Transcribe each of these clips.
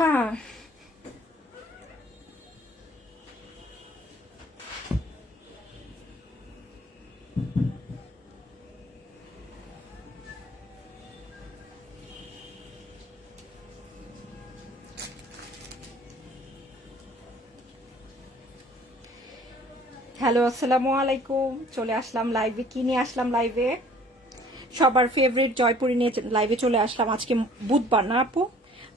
হ্যাঁ হ্যালো আসসালামু আলাইকুম, চলে আসলাম লাইভে। কি নিয়ে আসলাম লাইভে? সবার ফেভারিট জয়পুরি নিয়ে লাইভে চলে আসলাম। আজকে বুধবার না আপু,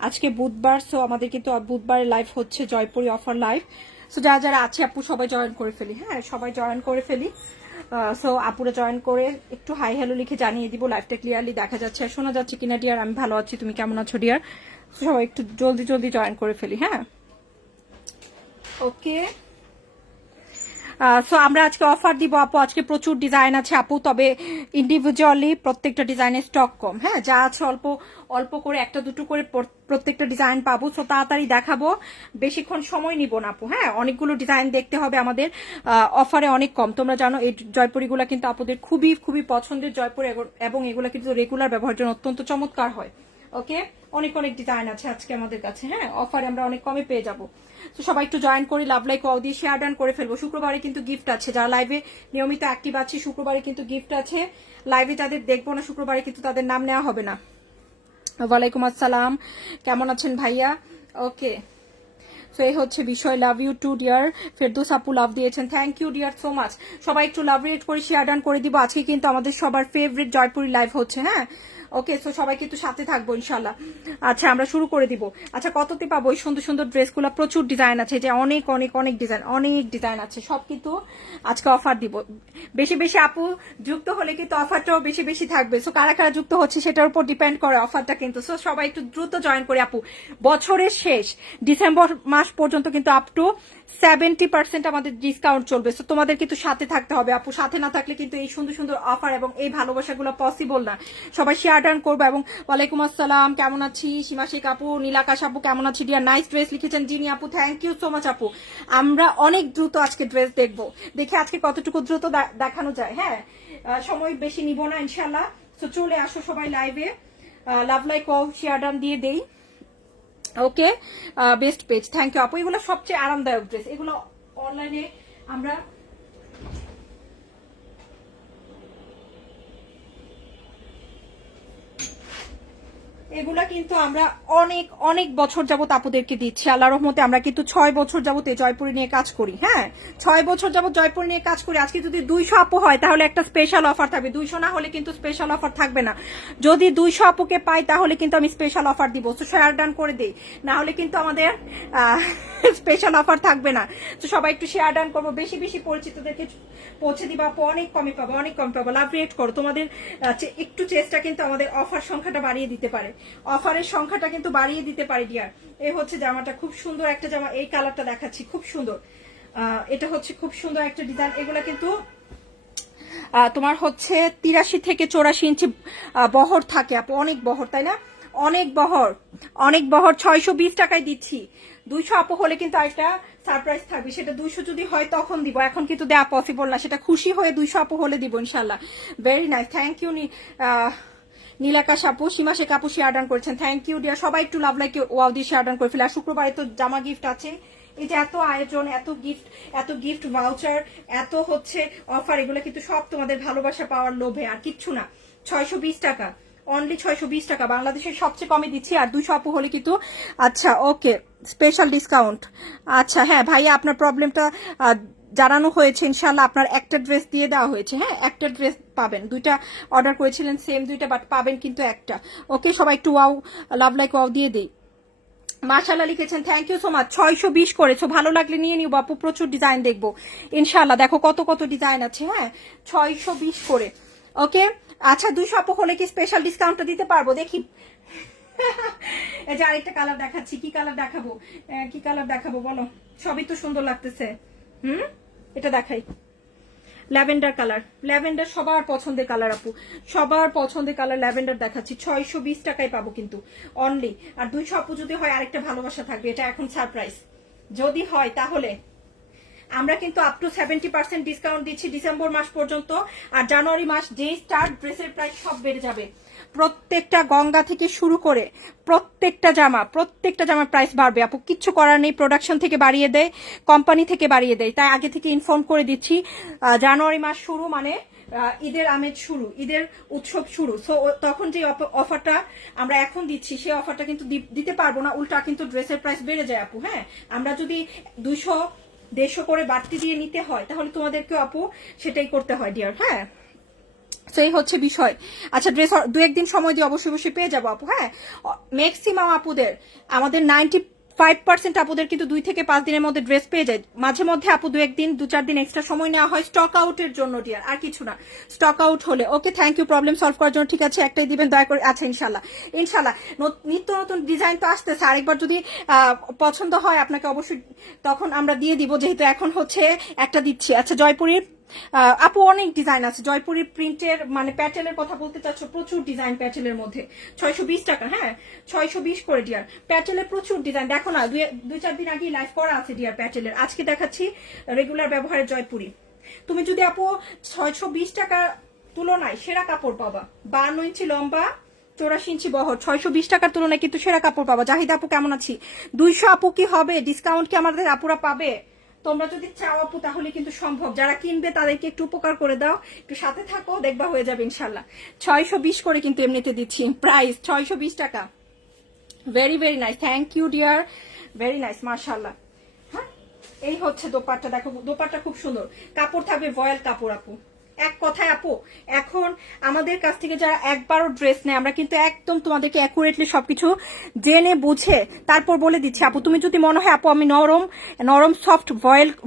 আজকে বুধবার। সো আমাদের কিন্তু বুধবারের লাইভ হচ্ছে জয়পুরি অফার লাইভ। সো যারা যারা আছে আপু সবাই জয়েন করে ফেলি। হ্যাঁ সবাই জয়েন করে ফেলি। সো আপুরা জয়েন করে একটু হাই হ্যালো লিখে জানিয়ে দিব লাইভটা ক্লিয়ারলি দেখা যাচ্ছে আর শোনা যাচ্ছে কিনা। ডিয়ার আমি ভালো আছি, তুমি কেমন আছো ডিয়ার? সবাই একটু জলদি জলদি জয়েন করে ফেলি। হ্যাঁ ওকে। সো আমরা আজকে অফার দিব আপু। আজকে প্রচুর ডিজাইন আছে আপু, তবে ইন্ডিভিজুয়ালি প্রত্যেকটা ডিজাইনের স্টক কম। হ্যাঁ যা আছে অল্প অল্প করে একটা দুটো করে প্রত্যেকটা ডিজাইন পাবো। সো তাড়াতাড়ি দেখাবো, বেশিক্ষণ সময় নিব না আপু। হ্যাঁ অনেকগুলো ডিজাইন দেখতে হবে আমাদের, অফারে অনেক কম। তোমরা জানো এই জয়পুরিগুলো কিন্তু আপুদের খুবই খুবই পছন্দের জয়পুরি, এবং এগুলো কিন্তু রেগুলার ব্যবহারের জন্য অত্যন্ত চমৎকার হয়। ওকে, অনেক অনেক ডিজাইন আছে আজকে আমাদের কাছে। হ্যাঁ অফারে আমরা অনেক কমে পেয়ে যাবো। তো সবাই একটু জয়েন করি, লাভ লাইক ওয়াও দিয়ে শেয়ার ডান করে ফেলবো। শুক্রবারে কিন্তু গিফট আছে, যারা লাইভে নিয়মিত অ্যাক্টিভ আছে শুক্রবারে কিন্তু গিফট আছে। লাইভে যাদের দেখবো না শুক্রবারে কিন্তু তাদের নাম নেওয়া হবে না। ওয়ালাইকুম আসসালাম, কেমন আছেন ভাইয়া? ওকে, সো এই হচ্ছে বিষয়। Love you too dear. Ferdous আপু লাভ দিয়েছেন, thank you dear so much. সবাই একটু লাভ রেট করে শেয়ার ডান করে দিব। আজকে কিন্তু আমাদের সবার ফেভারিট জয়পুরি লাইভ হচ্ছে। হ্যাঁ ওকে, সো সবাই কিন্তু সাথে থাকবো ইনশাল্লাহ। আচ্ছা আমরা শুরু করে দিব। আচ্ছা কততে পাবো এই সুন্দর সুন্দর ড্রেসগুলো? প্রচুর ডিজাইন আছে, যে অনেক অনেক অনেক ডিজাইন আছে, সব কিন্তু আজকে অফার দিব। বেশি বেশি আপু যুক্ত হলে কিন্তু অফারটাও বেশি বেশি থাকবে। সো কারা কারা যুক্ত হচ্ছে সেটার উপর ডিপেন্ড করে অফারটা কিন্তু। সো সবাই একটু দ্রুত জয়েন করে আপু। বছরের শেষ ডিসেম্বর মাস পর্যন্ত কিন্তু আপ টু 70% আমাদের ডিসকাউন্ট চলবে। সো তোমাদের কিন্তু সাথে থাকতে হবে আপু, সাথে না থাকলে কিন্তু এই সুন্দর সুন্দর অফার এবং এই ভালোবাসাগুলো পসিবল না। সবাই শেয়ার ডান করবো। এবং ওয়ালাইকুম আসসালাম, কেমন আছি? সীমা শেখ আপু, নীলাকাশ আপু কেমন আছি ডিয়ার? নাইস ড্রেস লিখেছেন জিনি আপু, থ্যাংক ইউ সো মাচ আপু। আমরা অনেক দ্রুত আজকে ড্রেস দেখবো, দেখে আজকে কতটুকু দ্রুত দেখানো যায়। হ্যাঁ সময় বেশি নিব না ইনশাল্লাহ। সো চলে আসো সবাই লাইভে, লাভ লাইক ওয়াও শেয়ার ডান দিয়ে দেই। ওকে, বেস্ট পেজ, থ্যাংক ইউ আপু। এগুলো সবচেয়ে আরামদায়ক ড্রেস, এগুলো অনলাইনে আমরা এগুলা কিন্তু আমরা অনেক অনেক বছর যাবত আপুদেরকে দিচ্ছি। আল্লাহ রহমতে আমরা কিন্তু 6 বছর যাবত জয়পুরি নিয়ে কাজ করি। হ্যাঁ 6 বছর যাবত জয়পুরি নিয়ে কাজ করি। আজকে যদি 200 আপু হয় তাহলে একটা স্পেশাল অফার থাকবে, 200 না হলে কিন্তু স্পেশাল অফার থাকবে না। যদি 200 আপুকে পাই তাহলে কিন্তু আমি স্পেশাল অফার দিব। তো শেয়ার ডান করে দেই, না হলে কিন্তু আমাদের স্পেশাল অফার থাকবে না। তো সবাই একটু শেয়ার ডান করবো, বেশি বেশি পরিচিতদেরকে পৌঁছে দিবা আপু। অনেক কমে পাবো, অনেক কম পাবো। লাভ রেট করো, তোমাদের একটু চেষ্টা কিন্তু আমাদের অফার সংখ্যাটা বাড়িয়ে দিতে পারে, অফারের সংখ্যাটা কিন্তু বাড়িয়ে দিতে পারি ডিয়ার। এই হচ্ছে জামাটা, খুব সুন্দর একটা জামা। এই কালারটা দেখাচ্ছি, খুব সুন্দর। এটা হচ্ছে খুব সুন্দর একটা ডিজাইন। এগুলা কিন্তু তোমার হচ্ছে 83 থেকে 84 ইঞ্চি বহর থাকে আপু, অনেক বহর তাই না? অনেক বহর, অনেক বহর। 620 টাকায় দিচ্ছি। 200 আপু হলে কিন্তু আরেকটা সারপ্রাইজ থাকবে, সেটা 200 যদি হয় তখন দিব, এখন কিন্তু দেওয়া পসিবল না। সেটা খুশি হয়ে 200 আপু হলে দিব ইনশাল্লাহ। ভেরি নাইস, থ্যাংক ইউ নীলাকাশ আপু। সীমা শেখ আপু শেয়ার ডান করেছেন, থ্যাংক ইউ ডিয়ার। সবাই একটু লাভ লাইক ওয়াও দিয়ে শেয়ার ডান করে ফেলে। আর শুক্রবারে তো জামা গিফট আছে। এই যে এত আয়োজন, এত গিফট ভাউচার, এত হচ্ছে অফার, এগুলো কিন্তু সব তোমাদের ভালোবাসা পাওয়ার লোভে, আর কিচ্ছু না। 620 টাকা, অনলি 620 টাকা, বাংলাদেশের সবচেয়ে কমে দিচ্ছি। আর 200 আপু হলে কিন্তু আচ্ছা ওকে স্পেশাল ডিসকাউন্ট। আচ্ছা হ্যাঁ ভাইয়া, আপনার প্রবলেমটা জানানো হয়েছে ইনশাল্লাহ। আপনার একটা ড্রেস দিয়ে দেওয়া হয়েছে। হ্যাঁ একটা ড্রেস পাবেন, দুইটা অর্ডার করেছিলেন সেম দুইটা, বাট পাবেন কিন্তু একটা। ওকে সবাই একটু ওয়াও লাভ লাইক ওয়াও দিয়ে দেই। মাশাআল্লাহ লিখেছেন, থ্যাংক ইউ সো মাচ। 620 করেছো, ভালো লাগলে নিয়ে নিও বাপু, প্রচুর ডিজাইন দেখবো ইনশাল্লাহ। দেখো কত কত ডিজাইন আছে। হ্যাঁ 620 করে। ওকে আচ্ছা 200 আপু হলে কি স্পেশাল ডিসকাউন্টটা দিতে পারবো? দেখি এই যে আরেকটা কালার দেখাচ্ছি। কি কালার দেখাবো, কি কালার দেখাবো বলো? সবই তো সুন্দর লাগতেছে। এটা দেখাই, ল্যাভেন্ডার কালার। ল্যাভেন্ডার সবার পছন্দের কালার আপু, সবার পছন্দের কালার ল্যাভেন্ডার দেখাচ্ছি। 620 টাকায় পাবো কিন্তু অনলি। আর 200 আপু যদি হয় আরেকটা ভালোবাসা থাকবে, এটা এখন সারপ্রাইজ। যদি হয় তাহলে আমরা কিন্তু আপ টু 70% ডিসকাউন্ট দিচ্ছি ডিসেম্বর মাস পর্যন্ত। আর জানুয়ারি মাস যেই স্টার্ট, ড্রেসের প্রাইস সব বেড়ে যাবে। প্রত্যেকটা গঙ্গা থেকে শুরু করে প্রত্যেকটা জামার প্রাইস বাড়বে আপু, কিচ্ছু করার নেই। প্রোডাকশন থেকে বাড়িয়ে দেয়, কোম্পানি থেকে বাড়িয়ে দেয়, তাই আগে থেকে ইনফর্ম করে দিচ্ছি। জানুয়ারি মাস শুরু মানে ঈদের আমেজ শুরু, ঈদের উৎসব শুরু। সো তখন যে অফারটা আমরা এখন দিচ্ছি সেই অফারটা কিন্তু দিতে পারবো না, উল্টা কিন্তু ড্রেসের প্রাইস বেড়ে যায় আপু। হ্যাঁ, আমরা যদি 200-150 করে বাড়তি দিয়ে নিতে হয় তাহলে তোমাদেরকেও আপু সেটাই করতে হয় ডিয়ার। হ্যাঁ, সেই হচ্ছে বিষয়। আচ্ছা, ড্রেস 2-1 দিন সময় দিয়ে অবশ্যই পেয়ে যাবো আপু। হ্যাঁ, ম্যাক্সিমাম আপুদের, আমাদের 95% আপুদের কিন্তু 2 থেকে 5 দিনের মধ্যে ড্রেস পেয়ে যায়। মাঝে মধ্যে আপু 2-1 দিন 2-4 দিন এক্সট্রা সময় নেওয়া হয় স্টক আউটের জন্য ডিয়ার, আর কিছু না। স্টক আউট হলে ওকে, থ্যাংক ইউ প্রবলেম সলভ করার জন্য। ঠিক আছে, একটাই দিবেন দয়া করে। আচ্ছা, ইনশাল্লাহ নিত্য নতুন ডিজাইন তো আসতেছে, আরেকবার যদি পছন্দ হয় আপনাকে অবশ্যই তখন আমরা দিয়ে দিব, যেহেতু এখন হচ্ছে একটা দিচ্ছি। আচ্ছা, জয়পুরীর আপু অনেক ডিজাইন আছে। জয়পুরের প্রিন্টের মানে প্যাটেলের কথা বলতে চাচ্ছ, প্রচুর ডিজাইন প্যাটেলের মধ্যে। 620 টাকা। হ্যাঁ, 620 করে ডিয়ার। প্যাটেলের প্রচুর ডিজাইন, দেখো না 2-4 দিন আগে লাইভ করা আছে ডিয়ার প্যাটেলের। আজকে দেখাচ্ছি রেগুলার ব্যবহারের জয়পুরি। তুমি যদি আপু 620 টাকা তুলনায় সেরা কাপড় পাবা। 52 ইঞ্চি লম্বা, 84 ইঞ্চি বহর, 620 টাকার তুলনায় কিন্তু সেরা কাপড় পাবা। জাহিদা আপু কেমন আছি? 200 আপু কি হবে? ডিসকাউন্ট কি আমাদের আপুরা পাবে? তোমরা যদি চাও আপু তাহলে কিন্তু সম্ভব। যারা কিনবে তাদেরকে একটু উপকার করে দাও, একটু সাথে থাকো, দেখবা হয়ে যাবে ইনশাল্লাহ। 620 করে কিন্তু এমনিতে দিচ্ছি প্রাইস, 620 টাকা। Very very nice, thank you dear, very nice, মাশাআল্লাহ। হ্যাঁ, এই হচ্ছে দোপাট্টা, দেখো দোপাট্টা খুব সুন্দর। কাপড় থাকবে ভয়েল কাপড় আপু। এক কথায় আপু, এখন আমাদের কাছ থেকে যারা একবারও ড্রেস নেয়, আমরা কিন্তু একদম তোমাদেরকে অ্যাকুরেটলি সবকিছু জেনে বুঝে তারপর বলে দিচ্ছি আপু। তুমি যদি মনে হয় আপু আমি নরম সফট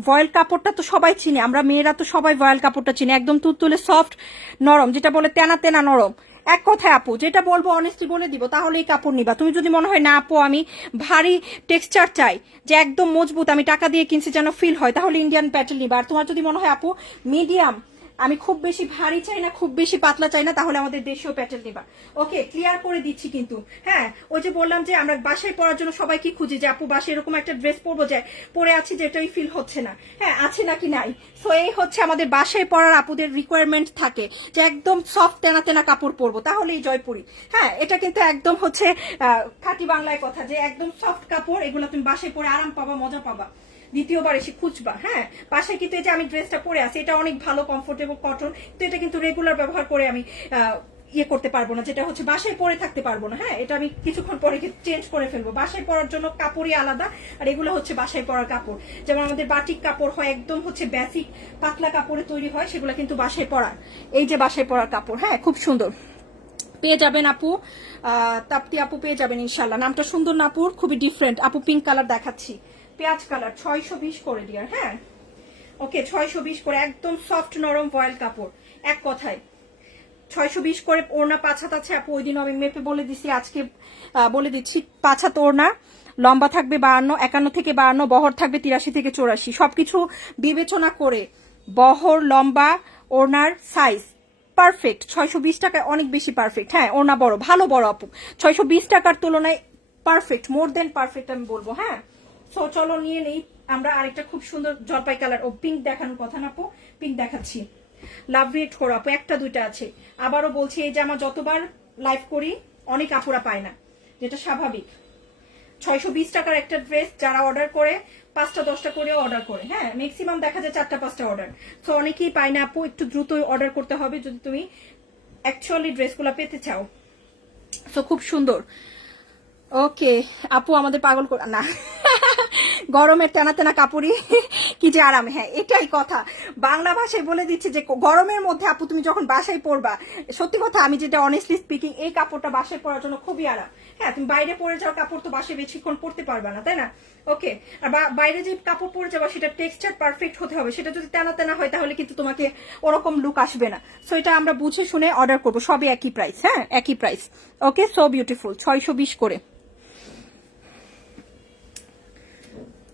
ভয়েল কাপড়টা তো সবাই চিনি, আমরা মেয়েরা তো সবাই ভয়েল কাপড়টা চিনি, একদম তুলতুলে সফট নরম, যেটা বলে তেনা তেনা নরম। এক কথায় আপু যেটা বলবো অনেস্টলি বলে দিব, তাহলে এই কাপড় নিবা। তুমি যদি মনে হয় না আপু আমি ভারী টেক্সচার চাই, যে একদম মজবুত, আমি টাকা দিয়ে কিনছি যেন ফিল হয়, তাহলে ইন্ডিয়ান প্যাটেল নিবা। আর তোমার যদি মনে হয় আপু মিডিয়াম, আমি খুব বেশি ভারী চাই না, খুব বেশি পাতলা চাই না, তাহলে আমাদের দেশীয় প্যাটেল নিবা। ওকে, ক্লিয়ার করে দিচ্ছি কিন্তু। হ্যাঁ, ওই যে বললাম যে আমরা বাসায় পরার জন্য সবাই কি খুঁজি, যে আপু বাসায় এরকম একটা ড্রেস পরবো যে পরে আছি যেটাই ফিল হচ্ছে না। হ্যাঁ, আছে নাকি নাই। সো এই হচ্ছে আমাদের বাসায় পরার আপুদের রিকোয়ারমেন্ট থাকে, যে একদম সফট তেনা তেনা কাপড় পরবো, তাহলে এই জয়পুরি। হ্যাঁ, এটা কিন্তু একদম হচ্ছে খাঁটি বাংলায় কথা, যে একদম সফট কাপড়, এগুলো তুমি বাসায় পরে আরাম পাবা, মজা পাবা, দ্বিতীয়বার এসে খুঁজবা। হ্যাঁ, বাসায় কিন্তু এই যে আমি ড্রেসটা পরে আছি, এটা অনেক ভালো কমফোর্টেবল কটন, তো এটা কিন্তু রেগুলার ব্যবহার করে আমি ইয়ে করতে পারবো না, যেটা হচ্ছে বাসায় পরে থাকতে পারবো না। হ্যাঁ, এটা আমি কিছুক্ষণ পরে চেঞ্জ করে ফেলবো। বাসায় পরার জন্য কাপড়ই আলাদা, আর এগুলো হচ্ছে বাসায় পরার কাপড়। যেমন আমাদের বাটিক কাপড় হয়, একদম হচ্ছে বেসিক পাতলা কাপড়ে তৈরি হয়, সেগুলো কিন্তু বাসায় পরার। এই যে বাসায় পরার কাপড়, হ্যাঁ খুব সুন্দর পেয়ে যাবেন আপু। তাপ্তি আপু পেয়ে যাবেন ইনশাল্লাহ। নামটা সুন্দর না আপুর, খুবই ডিফারেন্ট। আপু পিঙ্ক কালার দেখাচ্ছি, পেঁয়াজ কালার, 620 করে ডিয়ার। হ্যাঁ, ওকে, 620 করে, একদম সফট নরম ভয়েল কাপড়। এক কথায় 620 করে। ওড়না 5 হাত আছে আপু, ওই দিন আমি মেপে বলে দিছি, আজকে বলে দিচ্ছি। 5 হাত ওড়না, লম্বা থাকবে 51 থেকে 52, বহর থাকবে 83 থেকে 84। সবকিছু বিবেচনা করে বহর, লম্বা, ওড়নার সাইজ পারফেক্ট। 620 টাকায় অনেক বেশি পারফেক্ট। হ্যাঁ, ওড়না বড়, ভালো বড় আপু, 620 টাকার তুলনায় পারফেক্ট, মোর দেন পারফেক্ট আমি বলবো। হ্যাঁ, সো চলো নিয়ে নেই আমরা আরেকটা খুব সুন্দর জলপাই কালার। ও পিঙ্ক দেখানোর কথা না আপু, পিঙ্ক দেখাচ্ছি। লাভ রেট করো আপু, একটা দুইটা আছে। আবারও বলছি, এই যে আমার যতবার লাইভ করি অনেক আপুরা পায় না, যেটা স্বাভাবিক। 620 টাকার একটা ড্রেস যারা অর্ডার করে 5টা-10টা করে অর্ডার করে। হ্যাঁ, ম্যাক্সিমাম দেখা যায় 4টা-5টা অর্ডার। তো অনেকেই পায় না আপু, একটু দ্রুত অর্ডার করতে হবে যদি তুমি অ্যাকচুয়ালি ড্রেসগুলো পেতে চাও। তো খুব সুন্দর। ওকে আপু, আমাদের পাগল না গরমের তেনা তেনা কাপড়ই কি যে আরাম। হ্যাঁ, এটাই কথা, বাংলা ভাষায় বলে দিচ্ছি যে গরমের মধ্যে আপু তুমি যখন বাসায় পরবা, সত্যি কথা আমি যেটা অনেস্টলি স্পিকিং, এই কাপড়টা বাসায় পরার জন্য খুবই আরাম। হ্যাঁ, তুমি বাইরে পরে যাও কাপড় তো বাসায় বেশিক্ষণ পরতে পারবা না, তাই না? ওকে, আর বাইরে যে কাপড় পরে যাবা সেটা টেক্সচার পারফেক্ট হতে হবে। সেটা যদি তেনা তেনা হয় তাহলে কিন্তু তোমাকে ওরকম লুক আসবে না। সো এটা আমরা বুঝে শুনে অর্ডার করবো, সবই একই প্রাইস। হ্যাঁ, একই প্রাইস। ওকে, সো বিউটিফুল, 620 করে।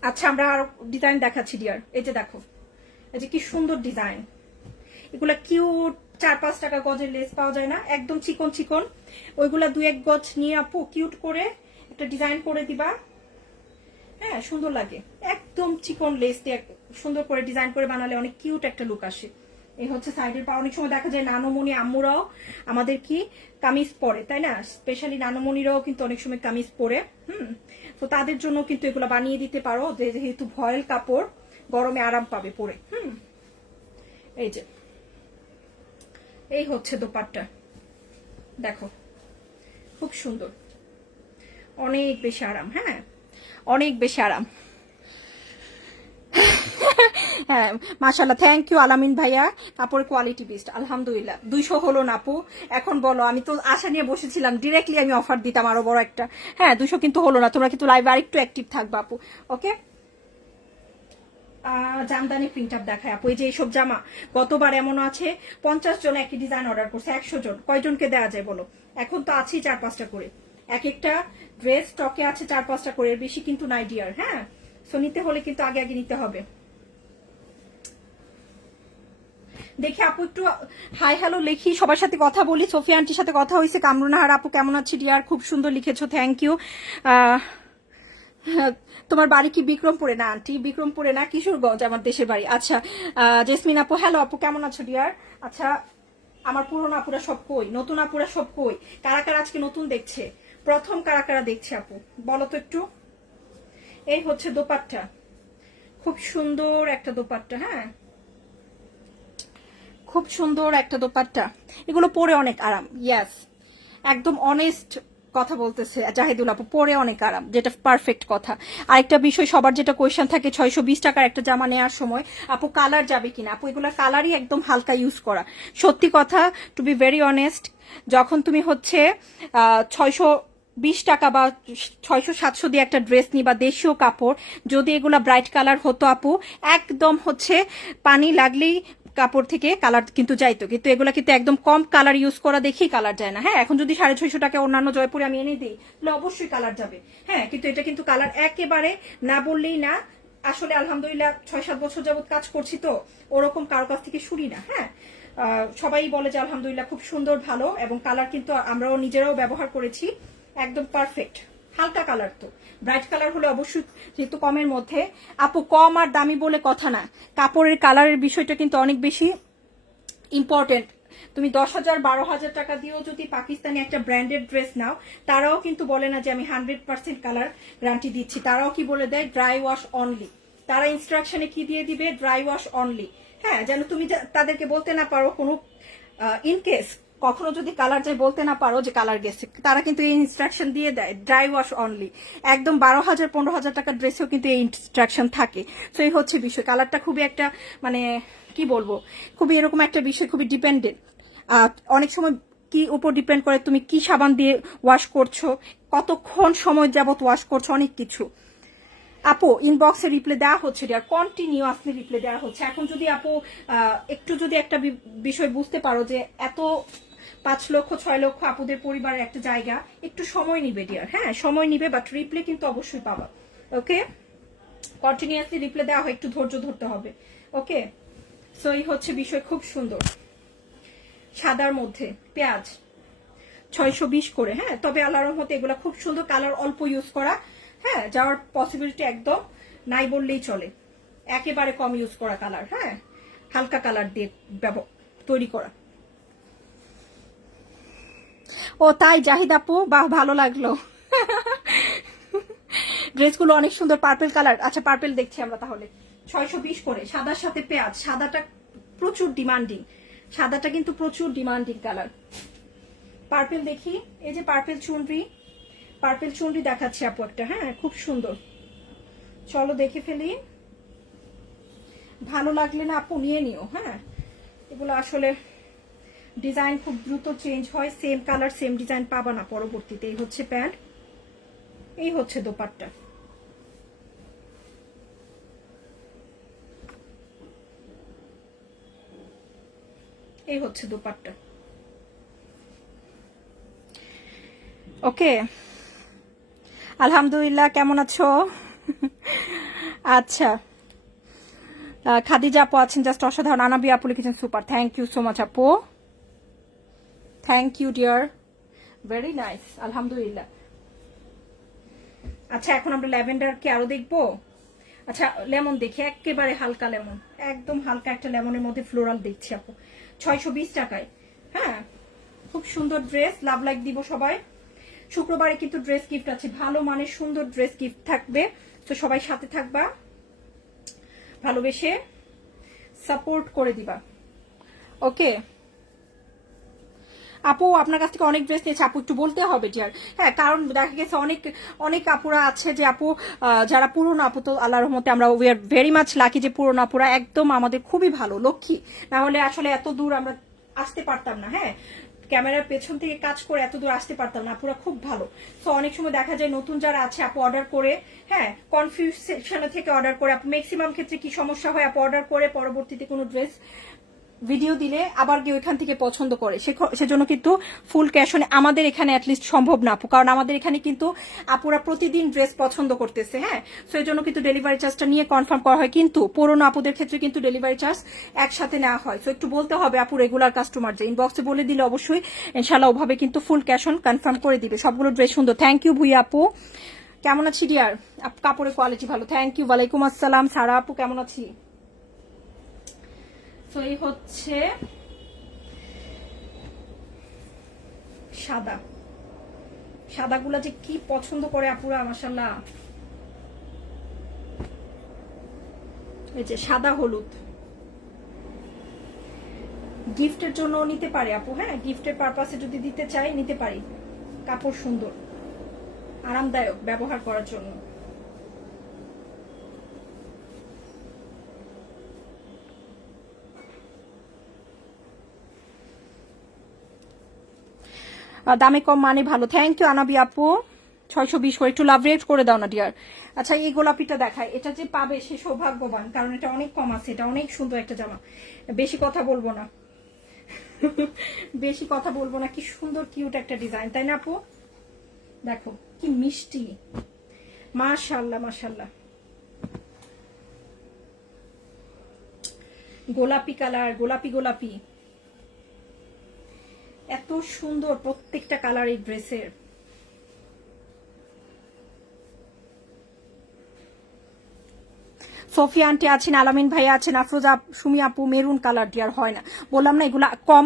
আচ্ছা, আমরা আরো ডিজাইন দেখাচ্ছি ডিয়ার। এই যে দেখো, এই যে কি সুন্দর ডিজাইন, এগুলা কিউট। 4-5 টাকা গজের লেস পাওয়া যায় না, একদম চিকন চিকন, ওইগুলা 2-1 গজ নিয়ে আপু কিউট করে একটা ডিজাইন করে দিবা। হ্যাঁ, সুন্দর লাগে, একদম চিকন লেস দিয়ে সুন্দর করে ডিজাইন করে বানালে অনেক কিউট একটা লুক আসে। এই হচ্ছে সাইডের পা। অনেক সময় দেখা যায় নানুমণি আম্মুরাও আমাদের কি কামিজ পরে, তাই না? স্পেশালি নানুমণিরাও কিন্তু অনেক সময় কামিজ পরে। তো তাদের জন্য কিন্তু এগুলো বানিয়ে দিতে পারো, যেহেতু ভয়েল কাপড়, গরমে আরাম পাবে পরে। এই যে এই হচ্ছে দোপাট্টা, দেখো খুব সুন্দর, অনেক বেশি আরাম। হ্যাঁ, অনেক বেশি আরাম। হ্যাঁ মাশাআল্লাহ, থ্যাংক ইউ আলামিন ভাইয়া, কাপড়ের কোয়ালিটি বেস্ট আলহামদুলিল্লাহ। 200 হলো না আপু, এখন বলো। আমি তো আশা নিয়ে বসেছিলাম ডিরেক্টলি আমি অফার দিতাম আরো বড় একটা। হ্যাঁ 200 কিন্তু হলো না, তোমরা কিন্তু লাইভে আরেকটু অ্যাক্টিভ থাকবা আপু। ওকে, জামদানি প্রিন্ট আপ দেখায় আপু। এই যে এইসব জামা গতবার এমন আছে 50 জন একই ডিজাইন অর্ডার করছে, 100 জন, কয়জনকে দেওয়া যায় বলো? এখন তো আছেই 4-5টা করে, এক একটা ড্রেস স্টকে আছে 4-5টা করে, এর বেশি কিন্তু নাই ডিয়ার। হ্যাঁ, সো নিতে হলে কিন্তু আগে আগে নিতে হবে। দেখি আপু একটু হাই হ্যালো লিখি, সবার সাথে কথা বলি। সোফিয়া আন্টির সাথে কথা হয়েছে। কামরুনাহার আপু কেমন আছে ডিয়ার? খুব সুন্দর লিখেছো, থ্যাংক ইউ। তোমার বাড়ি কি বিক্রমপুরে? না আন্টি, বিক্রমপুরে না, কিশোরগঞ্জ আমার দেশের বাড়ি। আচ্ছা, জেসমিন আপু হ্যালো আপু, কেমন আছো ডিয়ার? আচ্ছা, আমার পুরনো আপুরা সব কই, নতুন আপুরা সব কই, কারা কারা আজকে নতুন দেখছে, প্রথম কারা কারা দেখছে আপু বলো তো একটু। এই হচ্ছে দোপাট্টা, খুব সুন্দর একটা দোপাট্টা। হ্যাঁ, খুব সুন্দর একটা দোপাট্টা, এগুলো পরে অনেক আরাম। ইয়াস, একদম অনেস্ট কথা বলতেছে জাহিদুল আপু, পরে অনেক আরাম, যেটা পারফেক্ট কথা। আরেকটা বিষয়, সবার যেটা কোয়েশ্চেন থাকে 620 টাকার একটা জামা নেওয়ার সময়, আপু কালার যাবে কিনা? আপু এগুলোর কালারই একদম হালকা ইউজ করা। সত্যি কথা, টু বি ভেরি অনেস্ট, যখন তুমি হচ্ছে 620 টাকা বা 600-700 দিয়ে একটা ড্রেস নিবা দেশীয় কাপড়, যদি এগুলা ব্রাইট কালার হতো আপু, একদম হচ্ছে পানি লাগলেই কাপড় থেকে কালার কিন্তু যাইতো, কিন্তু এগুলা কিন্তু একদম কম কালার ইউজ করা দেখেই কালার যায় না। হ্যাঁ, এখন যদি 650 টাকা অন্যান্য জয়পুরে আমি এনে দিই তাহলে অবশ্যই কালার যাবে। হ্যাঁ, কিন্তু এটা কিন্তু কালার একেবারে না বললেই না। আসলে আলহামদুলিল্লাহ 6-7 বছর যাবত কাজ করছি, তো ওরকম কারো কাছ থেকে শুনি না। হ্যাঁ, সবাই বলে যে আলহামদুলিল্লাহ খুব সুন্দর, ভালো, এবং কালার কিন্তু আমরাও নিজেরাও ব্যবহার করেছি, একদম পারফেক্ট। হালকা কালার, তো ব্রাইট কালার হলে অবশ্যই, যেহেতু কমের মধ্যে। আপু কম আর দামি বলে কথা না, কাপড়ের কালারের বিষয়টা কিন্তু অনেক বেশি ইম্পর্টেন্ট। তুমি 10,000 12,000 টাকা দিয়েও যদি পাকিস্তানি একটা ব্র্যান্ডেড ড্রেস নাও, তারাও কিন্তু বলে না যে আমি 100% কালার গ্যারান্টি দিচ্ছি, তারাও কি বলে দেয় ড্রাই ওয়াশ অনলি। তারা ইনস্ট্রাকশনে কি দিয়ে দিবে? Dry wash only. হ্যাঁ, যেন তুমি তাদেরকে বলতে না পারো কোনো ইনকেস কখনো যদি কালার যায় বলতে না পারো যে কালার গেছে, তারা কিন্তু এই ইনস্ট্রাকশন দিয়ে দেয় ড্রাই ওয়াশ অনলি। একদম 12,000 15,000 টাকার ড্রেসেও কিন্তু এই ইনস্ট্রাকশন থাকে। তো এই হচ্ছে বিষয়, কালারটা খুবই একটা মানে কি বলবো, খুবই এরকম একটা বিষয়, খুবই ডিপেন্ডেন্ট। অনেক সময় কি উপর ডিপেন্ড করে তুমি কি সাবান দিয়ে ওয়াশ করছো, কতক্ষণ সময় যাবত ওয়াশ করছো, অনেক কিছু। আপু ইনবক্সে রিপ্লাই দেওয়া হচ্ছে, আর কন্টিনিউয়াসলি রিপ্লাই দেওয়া হচ্ছে। এখন যদি আপু একটু যদি একটা বিষয় বুঝতে পারো যে এত 5 লক্ষ 6 লক্ষ আপুদের পরিবারের একটা জায়গা, একটু সময় নিবে ডিয়ার। হ্যাঁ, সময় নিবে, বাট রিপ্লাই কিন্তু অবশ্যই পাবা। ওকে, কন্টিনিউয়াসলি রিপ্লাই দেওয়া হয়, একটু ধৈর্য ধরতে হবে। ওকে, সো এই হচ্ছে বিষয়, খুব সুন্দর সাদার মধ্যে পেঁয়াজ 620 করে। হ্যাঁ, তবে আল্লাহর রহমতে এগুলা খুব সুন্দর, কালার অল্প ইউজ করা। হ্যাঁ, যাওয়ার পসিবিলিটি একদম নাই বললেই চলে, একেবারে কম ইউজ করা কালার। হ্যাঁ, হালকা কালার দিয়ে তৈরি করা। ও তাই জাহিদ আপু, বাহ ভালো লাগলো। ড্রেসগুলো অনেক সুন্দর, পার্পেল কালার। আচ্ছা, পার্পেল দেখছি আমরা তাহলে। 620 করে, সাদার সাথে পেঁয়াজ। সাদাটা প্রচুর ডিমান্ডিং, সাদাটা কিন্তু প্রচুর ডিমান্ডিং কালার। পার্পেল দেখি, এই যে পার্পেল চুনরি, পার্পেল চুনরি দেখাচ্ছি আপু একটা। হ্যাঁ, খুব সুন্দর, চলো দেখে ফেলি। ভালো লাগলে না আপু নিয়ে নিও। হ্যাঁ, এগুলো আসলে ডিজাইন খুব দ্রুত চেঞ্জ হয়, সেম কালার সেম ডিজাইন পাবা না পরবর্তীতে। এই হচ্ছে প্যান্ট, এই হচ্ছে দোপাট্টা। এই হচ্ছে দোপাট্টা। ওকে, আলহামদুলিল্লাহ, কেমন আছো? আচ্ছা, খাদিজা আপু আছেন, জাস্ট অসাধারণ। আনাবি আপু লিখেছেন super, thank you so much আপু, thank you dear, very nice, আলহামদুলিল্লাহ। আচ্ছা, এখন আমরা ল্যাভেন্ডার কি আরো দেখবো? আচ্ছা লেমন দেখি, একেবারে হালকা লেমন, একদম হালকা একটা লেমনের মধ্যে ফ্লোরাল দেখছি আপু, 620 টাকায়। হ্যাঁ, খুব সুন্দর ড্রেস, লাভ লাইক দিব সবাই। শুক্রবারে কিন্তু ড্রেস গিফট আছে, ভালো মানের সুন্দর ড্রেস গিফট থাকবে। তো সবাই সাথে থাকবা, ভালোবেসে সাপোর্ট করে দিবা। ওকে আপু, আপনার কাছ থেকে অনেক ড্রেস নিয়েছে আপু, একটু বলতে হবে ডিয়ার। হ্যাঁ, কারণ দেখা গেছে অনেক অনেক আপুরা আছে যে আপু যারা পুরনো আপু, তো আল্লাহর রহমতে আমরা we are very much lucky যে পুরনো আপুরা একদম আমাদের খুবই ভালো লক্ষ্মী, না হলে আসলে এত দূর আমরা আসতে পারতাম না। হ্যাঁ, ক্যামেরার পেছন থেকে কাজ করে এত দূর আসতে পারতাম না, আপুরা খুব ভালো। তো অনেক সময় দেখা যায় নতুন যারা আছে আপু অর্ডার করে, হ্যাঁ কনফিউশনে থেকে অর্ডার করে আপু, ম্যাক্সিমাম ক্ষেত্রে কি সমস্যা হয় আপু, অর্ডার করে পরবর্তীতে কোনো ড্রেস ভিডিও দিলে আবার গিয়ে ওইখান থেকে পছন্দ করে, সেজন্য কিন্তু ফুল ক্যাশ অন আমাদের এখানে অ্যাটলিস্ট সম্ভব না আপু, কারণ আমাদের এখানে কিন্তু আপুরা প্রতিদিন ড্রেস পছন্দ করতেছে। হ্যাঁ, সো এই জন্য কিন্তু ডেলিভারি চার্জটা নিয়ে কনফার্ম করা হয়, কিন্তু পুরোনো আপুদের ক্ষেত্রে কিন্তু ডেলিভারি চার্জ একসাথে নেওয়া হয়। সো একটু বলতে হবে আপু, রেগুলার কাস্টমার যে ইনবক্সে বলে দিলে অবশ্যই ইনশাল্লাহ ওভাবে কিন্তু ফুল ক্যাশ অন কনফার্ম করে দিবে। সবগুলো ড্রেস সুন্দর, থ্যাংক ইউ ভুইয়া আপু। কেমন আছি ডিয়ার? কাপড়ের কোয়ালিটি ভালো, থ্যাংক ইউ। ওয়ালাইকুম আসসালাম সারা আপু, কেমন আছি? তো এই হচ্ছে সাদা, সাদাগুলা যে কি পছন্দ করে আপুরা, মাশাআল্লাহ। এই যে সাদা হলুদ, গিফটের জন্য নিতে পারে আপু। হ্যাঁ, গিফটের পারপাসে যদি দিতে চাই নিতে পারি। কাপড় সুন্দর, আরামদায়ক ব্যবহার করার জন্য। দামে কম মানে ভালো, থ্যাংক ইউ আনাবি আপু। 620 করে, একটু লাভ রেট করে দাও না ডিয়ার। আচ্ছা এই গোলাপিটা দেখায়, এটা যে পাবে সে সৌভাগ্যবান, কারণ এটা অনেক কম আছে, এটা অনেক সুন্দর একটা জামা। বেশি কথা বলবো না, বেশি কথা বলবো না, কি সুন্দর কিউট একটা ডিজাইন, তাই না আপু? দেখো কি মিষ্টি, মাশাআল্লাহ মাশাআল্লাহ। গোলাপি কালার, গোলাপি গোলাপি, এত সুন্দর প্রত্যেকটা কালার এই ড্রেসের। সোফিয়া আন্টি আছেন, আলামিন ভাই আছেন, আফরোজা সুমি আপু, মেরুন কালার ডিয়ার হয় না, বললাম না এগুলা কম,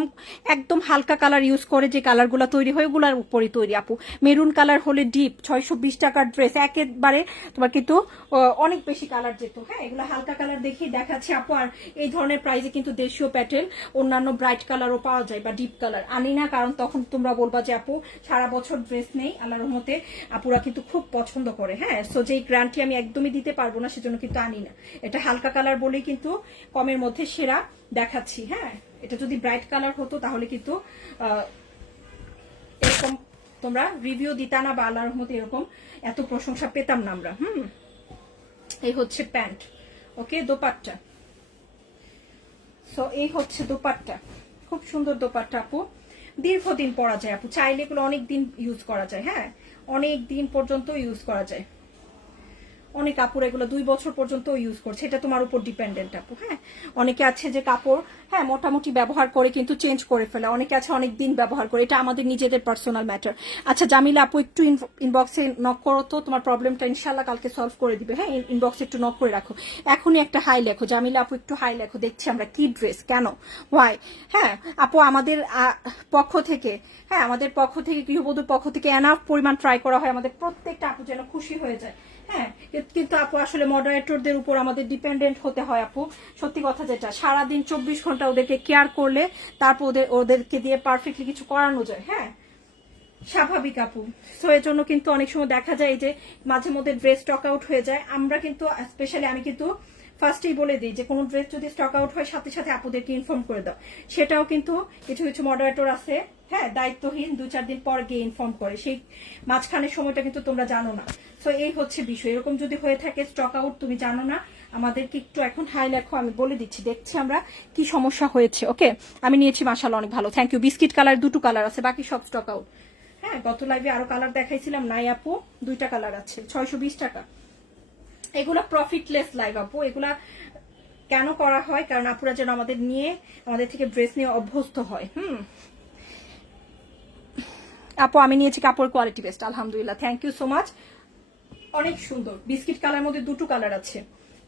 একদম হালকা কালার ইউজ করে যে কালারগুলো তৈরি হয় ওগুলার উপরই তৈরি আপু। মেরুন কালার হলে ডিপ, 620 টাকার ড্রেস একেবারে তোমার কিন্তু অনেক বেশি কালার যেত। হ্যাঁ, এগুলো হালকা কালার দেখি দেখাচ্ছি আপু। আর এই ধরনের প্রাইসে কিন্তু দেশীয় প্যাটার্ন অন্যান্য ব্রাইট কালারও পাওয়া যায়, বা ডিপ কালার আনি না, কারণ তখন তোমরা বলবা যে আপু সারা বছর ড্রেস নেই। আল্লাহর রহমতে আপুরা কিন্তু খুব পছন্দ করে। হ্যাঁ, সো যেই গ্যারান্টি আমি একদমই দিতে পারবো না, সেজন্য কিন্তু আনি না। এটা হালকা কালার বলেই কিন্তু কমের মধ্যে সেরা দেখাচ্ছি। হ্যাঁ, এটা যদি ব্রাইট কালার হতো তাহলে কিন্তু এরকম তোমরা রিভিউ দিতা না, বা আল্লাহর রহমতে এরকম এত প্রশংসা পেতাম না আমরা। এই হচ্ছে প্যান্ট। ওকে, দোপাট্টা। সো এই হচ্ছে দোপাট্টা, খুব সুন্দর দোপাট্টা আপু, দীর্ঘদিন পরা যায় আপু, চাইলে এগুলো অনেক দিন ইউজ করা যায়। হ্যাঁ, অনেক দিন পর্যন্ত ইউজ করা যায়। অনেক কাপড় এগুলো 2 বছর পর্যন্ত ইউজ করছে, এটা তোমার উপর ডিপেন্ডেন্ট আপু। হ্যাঁ, অনেকে আছে যে কাপড় হ্যাঁ মোটামুটি ব্যবহার করে কিন্তু চেঞ্জ করে ফেলে, অনেকে আছে অনেক দিন ব্যবহার করে, এটা আমাদের নিজেদের পার্সোনাল ম্যাটার। আচ্ছা জামিলা আপু, একটু ইনবক্সে নক করো তো, তোমার প্রবলেমটা ইনশাল্লাহ কালকে সলভ করে দিবে। হ্যাঁ, ইনবক্সে একটু নক করে রাখো, এখনই একটা হাই লেখো জামিলা আপু, একটু হাই লেখো, দেখছি আমরা কি ড্রেস, কেন, ওয়াই। হ্যাঁ আপু, আমাদের পক্ষ থেকে, হ্যাঁ আমাদের পক্ষ থেকে, গৃহবধূর পক্ষ থেকে এনাফ পরিমাণ ট্রাই করা হয় আমাদের প্রত্যেকটা আপু যেন খুশি হয়ে যায়। হ্যাঁ, কিন্তু আপু আসলে মডারেটরদের উপর আমাদের ডিপেন্ডেন্ট হতে হয় আপু, সত্যি কথা যেটা, সারাদিন 24 ঘন্টা ওদেরকে কেয়ার করলে তারপর ওদেরকে দিয়ে পারফেক্টলি কিছু করানো যায়। হ্যাঁ, স্বাভাবিক আপু। সো এর জন্য কিন্তু অনেক সময় দেখা যায় যে মাঝে মধ্যে ড্রেস স্টক আউট হয়ে যায়। আমরা কিন্তু স্পেশালি আমি কিন্তু ফার্স্টেই বলে দিই যে কোনো ড্রেস যদি স্টক আউট হয় সাথে সাথে আপুদেরকে ইনফর্ম করে দাও। সেটাও কিন্তু কিছু কিছু মডারেটর আছে, হ্যাঁ দায়িত্বহীন, 2-4 দিন পর গিয়ে ইনফর্ম করে, সেই মাঝখানের সময়টা কিন্তু তোমরা জানো না। সো এই হচ্ছে বিষয়, এরকম যদি হয়ে থাকে স্টক আউট তুমি জানো না, আমাদেরকে একটু এখন হাই লেখো, আমি বলে দিচ্ছি, দেখছি আমরা কি সমস্যা হয়েছে। ওকে, আমি নিয়েছি মাশাআল্লাহ অনেক ভালো, থ্যাংক ইউ। বিস্কিট কালার 2টো কালার আছে, বাকি সব স্টক আউট। হ্যাঁ, গত লাইভে আরো কালার দেখাইছিলাম, নাই আপু 2টা কালার আছে, 620 টাকা। এগুলা প্রফিটলেস লাইভ আপু, এগুলা কেন করা হয়, কারণ আপুরা যেন আমাদের থেকে ড্রেস নিয়ে অভ্যস্ত হয়। আপু আমি নিয়েছি, কাপড় কোয়ালিটি বেস্ট আলহামদুলিল্লাহ, থ্যাংক ইউ সো মাচ, অনেক সুন্দর। বিস্কিট কালার মধ্যে 2টো কালার আছে,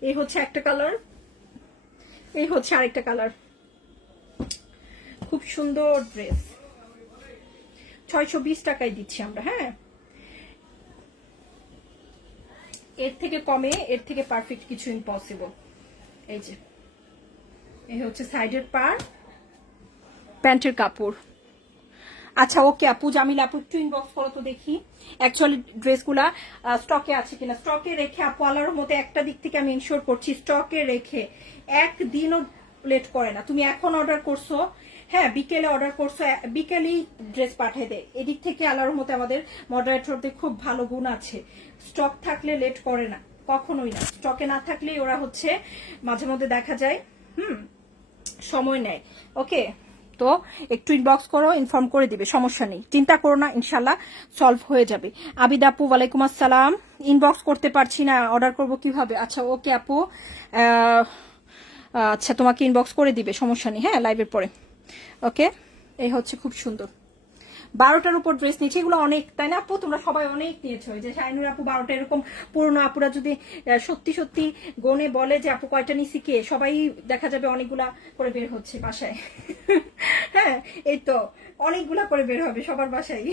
এই হচ্ছে একটা কালার, এই হচ্ছে আরেকটা কালার। খুব সুন্দর ড্রেস, 620 টাকায় দিচ্ছি আমরা। হ্যাঁ, এর থেকে কমে, এর থেকে পারফেক্ট কিছু ইম্পসিবল। এই যে এই হচ্ছে সাইডের পার্ট, প্যান্টের কাপড়। আচ্ছা ওকে আপু, জামিলা আপু একটু ইনবক্স করো তো দেখি অ্যাকচুয়ালি ড্রেসগুলা স্টকে আছে কিনা। স্টকে রেখে আপু আল্লাহর মধ্যে একটা দিক থেকে আমি ইনশিওর করছি, স্টকে রেখে একদিনও লেট করে না। তুমি এখন অর্ডার করছো, হ্যাঁ বিকেলে অর্ডার করছো, বিকেলেই ড্রেস পাঠিয়ে দেয়। এদিক থেকে আল্লাহর মধ্যে আমাদের মডারেটরদের খুব ভালো গুণ আছে, স্টক থাকলে লেট করে না, কখনোই না। স্টকে না থাকলেই ওরা হচ্ছে মাঝে মধ্যে দেখা যায় সময় নেয়। ওকে, তো একটু ইনবক্স করো, ইনফর্ম করে দিবে, সমস্যা নেই, চিন্তা করো না, ইনশাল্লাহ সলভ হয়ে যাবে। আবিদ আপু ওয়ালাইকুম আসসালাম, ইনবক্স করতে পারছি না, অর্ডার করব কিভাবে? আচ্ছা ওকে আপু, আচ্ছা তোমাকে ইনবক্স করে দিবে, সমস্যা নেই, হ্যাঁ লাইভের পরে। ওকে, এই হচ্ছে খুব সুন্দর 12টার উপর ড্রেস নিয়েছি, এগুলো অনেক, তাই না আপু? তোমরা সবাই অনেক নিয়েছো। যে শাইনুর আপু 12টা, এরকম পুরনো আপুরা যদি সত্যি সত্যি গনে বলে যে আপু কয়টা নিছি, কে সবাই দেখা যাবে অনেকগুলা করে বের হচ্ছে বাসায়। হ্যাঁ এই তো অনেকগুলা করে বের হবে সবার বাসায়।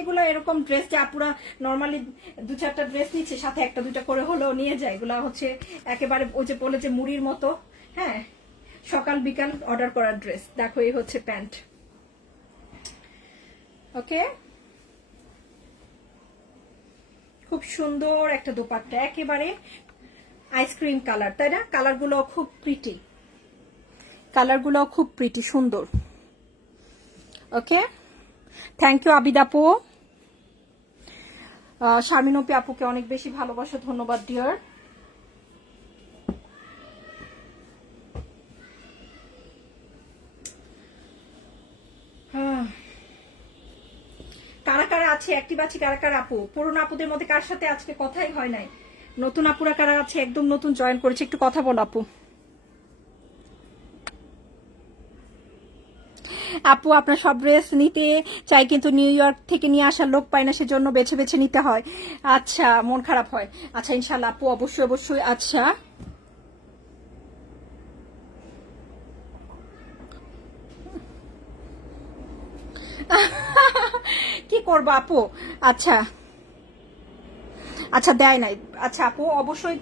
এগুলো এরকম ড্রেস যে আপুরা নর্মালি 2-4টা ড্রেস নিচ্ছে, সাথে 1-2টা করে হলেও নিয়ে যায়। এগুলা হচ্ছে একেবারে ওই যে বলে যে মুড়ির মতো, হ্যাঁ সকাল বিকাল অর্ডার করার ড্রেস। দেখো এই হচ্ছে প্যান্ট। ওকে, খুব সুন্দর একটা দোপাট্টা, একেবারে আইসক্রিম কালার, তাই না? কালারগুলো খুব প্রিটি, কালারগুলো খুব প্রিটি সুন্দর। ওকে, থ্যাংক ইউ আবিদ আপু। শারমিন আপু আপুকে অনেক বেশি ভালোবাসা, ধন্যবাদ ডিয়ার। কারা কারা আছে অ্যাক্টিভ আছে, কারা কারা আপু? পুরনো আপুদের মধ্যে কার সাথে আজকে কথাই হয় নাই? নতুন আপুরা কারা আছে, একদম নতুন জয়েন করেছে, একটু কথা বল আপু। আপু আপনার সব ড্রেস নিতে চাই, কিন্তু নিউ ইয়র্ক থেকে নিয়ে আসার লোক পাই না, সেজন্য বেছে বেছে নিতে হয়। আচ্ছা, মন খারাপ হয়। আচ্ছা ইনশাল্লাহ আপু, অবশ্যই অবশ্যই। আচ্ছা কি করবো আপু? আচ্ছা আচ্ছা দেয় নাই। আচ্ছা আপু অবশ্যই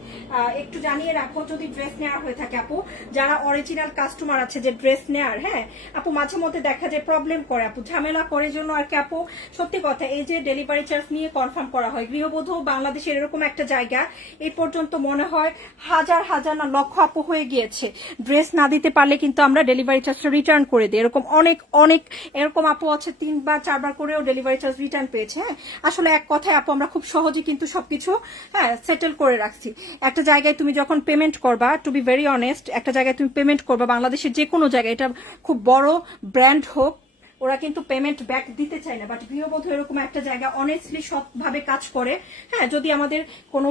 একটু জানিয়ে রাখো যদি ড্রেস নেওয়ার হয়ে থাকে আপু, যারা অরিজিনাল কাস্টমার আছে যে ড্রেস নেয়ার, হ্যাঁ আপু মাঝে মধ্যে দেখা যায় প্রবলেম করে আপু, ঝামেলা করে জন্য আর কি আপু। সত্যি কথা, এই যে ডেলিভারি চার্জ নিয়ে কনফার্ম করা হয়, গৃহবধূ বাংলাদেশের এরকম একটা জায়গা, এই পর্যন্ত মনে হয় হাজার হাজার না লক্ষ আপু হয়ে গিয়েছে, ড্রেস না দিতে পারলে কিন্তু আমরা ডেলিভারি চার্জটা রিটার্ন করে দিই। এরকম অনেক অনেক এরকম আপু আছে 3-4বার করেও ডেলিভারি চার্জ রিটার্ন পেয়েছে। হ্যাঁ আসলে এক কথায় আপু আমরা খুব সহজে কিন্তু সবকিছু হ্যাঁ সেটেল করে রাখছি। একটা জায়গায় তুমি যখন পেমেন্ট করবা, টু বি ভেরি অনেস্ট, একটা জায়গায় তুমি পেমেন্ট করবা, বাংলাদেশের যে কোনো জায়গায়, এটা খুব বড় ব্র্যান্ড হোক, ওরা কিন্তু পেমেন্ট ব্যাক দিতে চায় না। বাট গৃহবধূ এরকম একটা জায়গা অনেস্টলি সৎভাবে কাজ করে। হ্যাঁ যদি আমাদের কোনো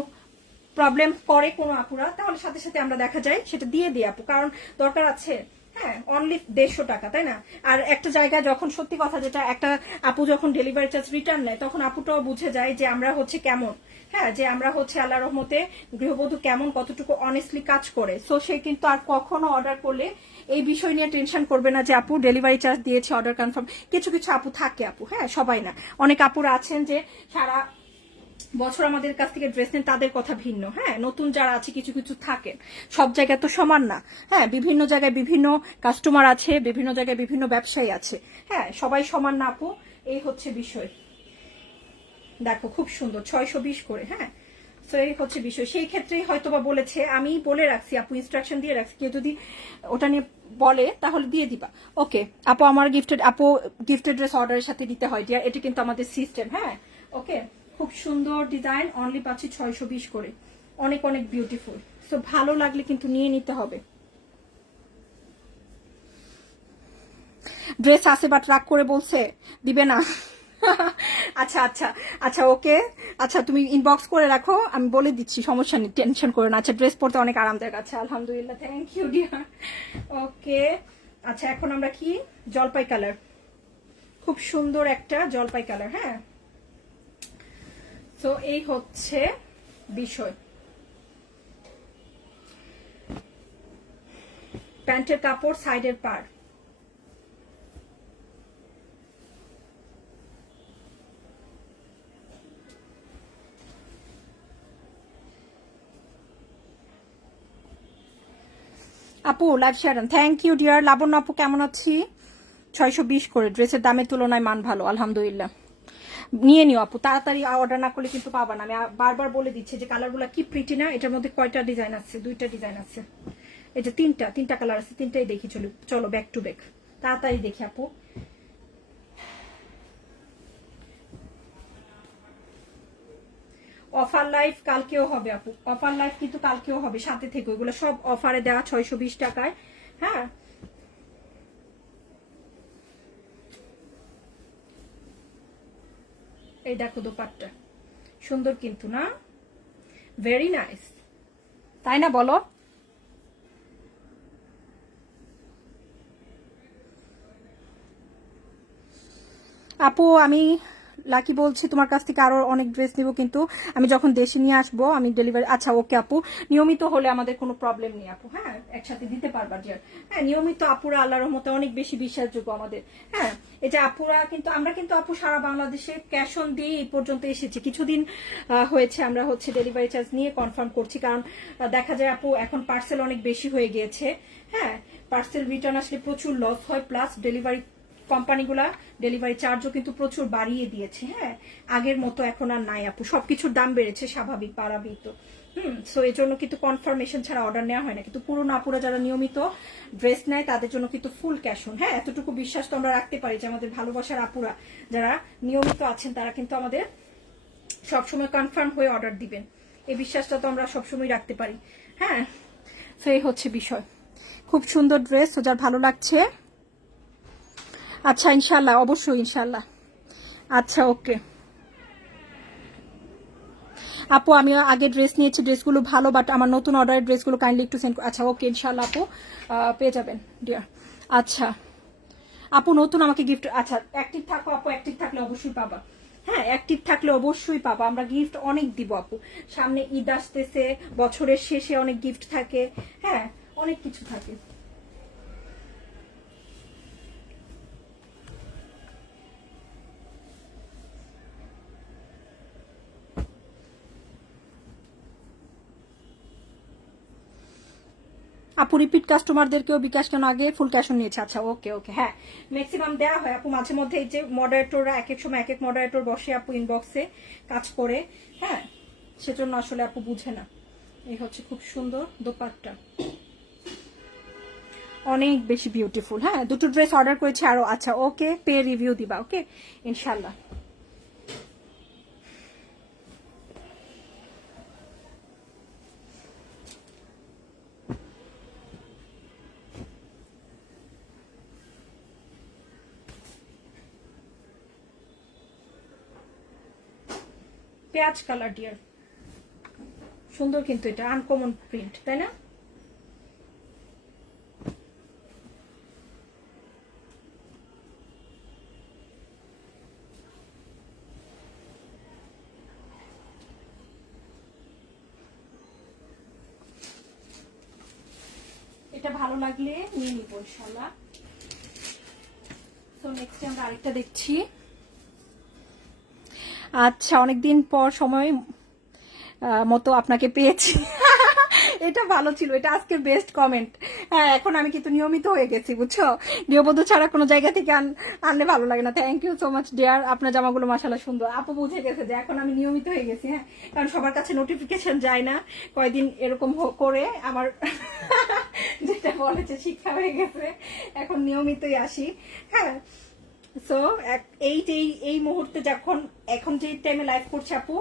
প্রবলেম করে কোনো আপুরা, তাহলে সাথে সাথে আমরা দেখা যায় সেটা দিয়ে দিই আপু, কারণ দরকার আছে। হ্যাঁ অনলি 150 টাকা, তাই না? আর একটা জায়গায় যখন সত্যি কথা যেটা, একটা আপু যখন ডেলিভারি চার্জ রিটার্ন নেয়, তখন আপুটাও বুঝে যায় যে আমরা হচ্ছে কেমন, হ্যাঁ যে আমরা হচ্ছে আল্লাহর রহমতে গৃহবধূ কেমন, কতটুকু অনেস্টলি কাজ করে। সো সে কিন্তু আর কখনো অর্ডার করলে এই বিষয় নিয়ে টেনশন করবে না যে আপু ডেলিভারি চার্জ দিয়েছে, অর্ডার কনফার্ম। কিছু কিছু আপু থাকে আপু, হ্যাঁ সবাই না, অনেক আপুরা আছেন যে সারা বছর আমাদের কাছ থেকে ড্রেস নেন, তাদের কথা ভিন্ন। হ্যাঁ নতুন যারা আছে কিছু কিছু থাকেন, সব জায়গায় তো সমান না। হ্যাঁ বিভিন্ন জায়গায় বিভিন্ন কাস্টমার আছে, বিভিন্ন জায়গায় বিভিন্ন ব্যবসায়ী আছে, হ্যাঁ সবাই সমান না আপু, এই হচ্ছে বিষয়। দেখো খুব সুন্দর 620 করে। হ্যাঁ তো এই হচ্ছে বিষয়, সেই ক্ষেত্রেই হয়তো বা বলেছে, আমি বলে রাখছি আপু, ইনস্ট্রাকশন দিয়ে রাখছি, কেউ যদি ওটা নিয়ে বলে তাহলে দিয়ে দিবা। ওকে আপু, আমার গিফটেড ড্রেস অর্ডারের সাথে দিতে হয় ডিয়ার, এটা কিন্তু আমাদের সিস্টেম। হ্যাঁ ওকে, খুব সুন্দর ডিজাইন, অনলি পাচ্ছি 620 করে, অনেক অনেক বিউটিফুল। সো ভালো লাগলে কিন্তু নিয়ে নিতে হবে। ড্রেস আছে বাট রাগ করে বলছে দিবে না। আচ্ছা আচ্ছা আচ্ছা ওকে, আচ্ছা তুমি ইনবক্স করে রাখো, আমি বলে দিচ্ছি, সমস্যা নেই, টেনশন করো না। আচ্ছা ড্রেস পরতে অনেক আরামদায়ক আছে, আলহামদুলিল্লাহ, থ্যাংক ইউ ডিয়ার। ওকে আচ্ছা এখন আমরা কি, জলপাই কালার, খুব সুন্দর একটা জলপাই কালার। হ্যাঁ তো এই হচ্ছে বিষয়। প্যান্টের কাপড়, সাইডের পাড়। আপু live share, thank you dear. Labanya আপু কেমন আছি? 620 করে, ড্রেসের দামের তুলনায় মান ভালো, আলহামদুলিল্লাহ। নিয়ে নিও আপু, তাড়াতাড়ি অর্ডার না করলে কিন্তু পাবা না। আমি বারবার বলে দিচ্ছি যে কালারগুলো কি প্রিটি না। এটার মধ্যে কয়টা ডিজাইন আছে? 2টা ডিজাইন আছে। এই যে 3টা কালার আছে, 3টাই দেখি। চলো ব্যাক টু ব্যাক, তাড়াতাড়ি দেখি আপু। অফার লাইভ কালকেও হবে আপু, অফার লাইভ কিন্তু কালকেও হবে, সাথে থেকে ওইগুলো সব অফারে দেওয়া 620 টাকায়। হ্যাঁ, এই দেখো দোপাট্টা সুন্দর কিন্তু না, ভেরি নাইস, তাই না বলো? আপু আমি লাকি বলছি, তোমার কাছ থেকে আরো অনেক ড্রেস নিব, কিন্তু আমি যখন দেশে নিয়ে আসবো আমি ডেলিভারি। আচ্ছা ওকে আপু, নিয়মিত হলে আমাদের কোনো প্রবলেম নেই আপু। হ্যাঁ, একসাথে দিতে পারবা ডিয়ার। হ্যাঁ, নিয়মিত আপুরা আল্লাহর রহমতে অনেক বেশি বিশ্বাসযোগ্য আমাদের। হ্যাঁ, এই যে আপুরা কিন্তু, আমরা কিন্তু আপু সারা বাংলাদেশে ক্যাশ অন দিয়ে এই পর্যন্ত এসেছি। কিছুদিন হয়েছে আমরা ডেলিভারি চার্জ নিয়ে কনফার্ম করছি, কারণ দেখা যায় আপু এখন পার্সেল অনেক বেশি হয়ে গিয়েছে। হ্যাঁ, পার্সেল রিটার্ন আসলে প্রচুর লস হয়, প্লাস ডেলিভারি কোম্পানিগুলা ডেলিভারি চার্জও কিন্তু প্রচুর বাড়িয়ে দিয়েছে। হ্যাঁ, আগের মতো এখন আর নাই আপু, সবকিছুর দাম বেড়েছে, স্বাভাবিক পারাবি তো। সো এই জন্য কিন্তু কনফার্মেশন ছাড়া অর্ডার নেওয়া হয় না। কিন্তু পুরোনো আপুরা যারা নিয়মিত ড্রেস নেয় তাদের জন্য কিন্তু ফুল ক্যাশ অন। হ্যাঁ, এতটুকু বিশ্বাস তো আমরা রাখতে পারি যে আমাদের ভালোবাসার আপুরা যারা নিয়মিত আছেন তারা কিন্তু আমাদের সবসময় কনফার্ম হয়ে অর্ডার দিবেন, এই বিশ্বাসটা তো আমরা সবসময় রাখতে পারি। হ্যাঁ, সেই হচ্ছে বিষয়। খুব সুন্দর ড্রেস, যার ভালো লাগছে। আচ্ছা ইনশাল্লাহ, অবশ্যই ইনশাল্লাহ। আচ্ছা ওকে আপু, আমি আগে ড্রেস নিয়েছি, ড্রেসগুলো ভালো, বাট আমার নতুন অর্ডারের ড্রেসগুলো কাইন্ডলি একটু সেন্ড। আচ্ছা ওকে ইনশাল্লাহ আপু, পেয়ে যাবেন ডিয়ার। আচ্ছা আপু, নতুন আমাকে গিফট। আচ্ছা অ্যাক্টিভ থাকো আপু, অ্যাক্টিভ থাকলে অবশ্যই পাবা। হ্যাঁ, অ্যাক্টিভ থাকলে অবশ্যই পাবা, আমরা গিফট অনেক দিব আপু। সামনে ঈদ আসতেছে, বছরের শেষে অনেক গিফট থাকে। হ্যাঁ, অনেক কিছু থাকে। আপু রিপিট কাস্টমারদেরকেও বিকাশ কেন আগে ফুল ক্যাশ অন নিয়েছে? আচ্ছা ওকে ওকে, হ্যাঁ ম্যাক্সিমাম দেওয়া হয় আপু। মাঝে মধ্যে এই যে মডারেটররা এক এক সময় এক এক মডারেটর বসে আপু ইনবক্সে কাজ করে। হ্যাঁ, সেজন্য আসলে আপু বুঝে না। এই হচ্ছে খুব সুন্দর দোপাট্টা, অনেক বেশি বিউটিফুল। হ্যাঁ, দুটো ড্রেস অর্ডার করেছি আরো। আচ্ছা ওকে, পে রিভিউ দিবা ওকে ইনশাল্লাহ। পেঁয়াজ কালার ডিয়ার, সুন্দর কিন্তু, এটা আনকমন প্রিন্ট, তাই না? এটা ভালো লাগলে নিয়ে নিব ইনশাল্লাহ। সো নেক্সট আমরা আরেকটা দেখছি। আচ্ছা, অনেকদিন পর সময় মতো আপনাকে পেয়েছি। এটা ভালো ছিল, এটা আজকে বেস্ট কমেন্ট। হ্যাঁ, এখন আমি কিন্তু নিয়মিত হয়ে গেছি বুঝছো, গৃহবধূ ছাড়া কোনো জায়গা থেকে আনলে ভালো লাগে না। Thank you so much dear, আপনার জামাগুলো মাশাআল্লাহ সুন্দর। আপু বুঝে গেছে যে এখন আমি নিয়মিত হয়ে গেছি। হ্যাঁ, কারণ সবার কাছে নোটিফিকেশন যায় না, কয়দিন এরকম করে আমার যেটা বলেছে শিক্ষা হয়ে গেছে, এখন নিয়মিতই আসি। হ্যাঁ, সো এই মুহূর্তে যখন এখন যে টাইমে লাইভ করছে আপু,